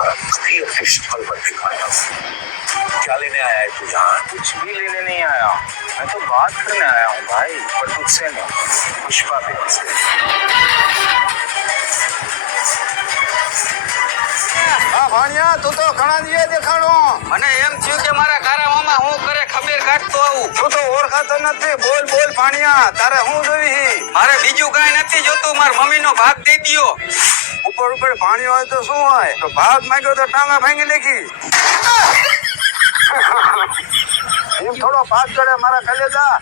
तुम्हारा कभी फिश फल पर दिखाया। क्या लेने आया है तू यहाँ? कुछ भी लेने नहीं आया, मैं तो बात करने आया हूँ भाई, पर तुझसे नहीं, पुष्पा बेन से। હા ભાણિયા તું તો ઘણા દિવસે દેખાણો. મને એમ થયું કે મારા કારામાં હું કરે ખબર કાઢતો આવું. તું તો ઓળખાતો નથી. બોલ બોલ ભાણિયા તારે શું જોઈ? મારે બીજું કઈ નથી જોતું, મારા મમ્મીનો ભાગ દઈ દ્યો. ઉપર ઉપર ભાણિયો હોય તો શું હોય? તો ભાગ માંગ્યો તો ટાંગા ભાંગી નાખી. એમ થોડો ભાગ ચડે મારા કલેજા.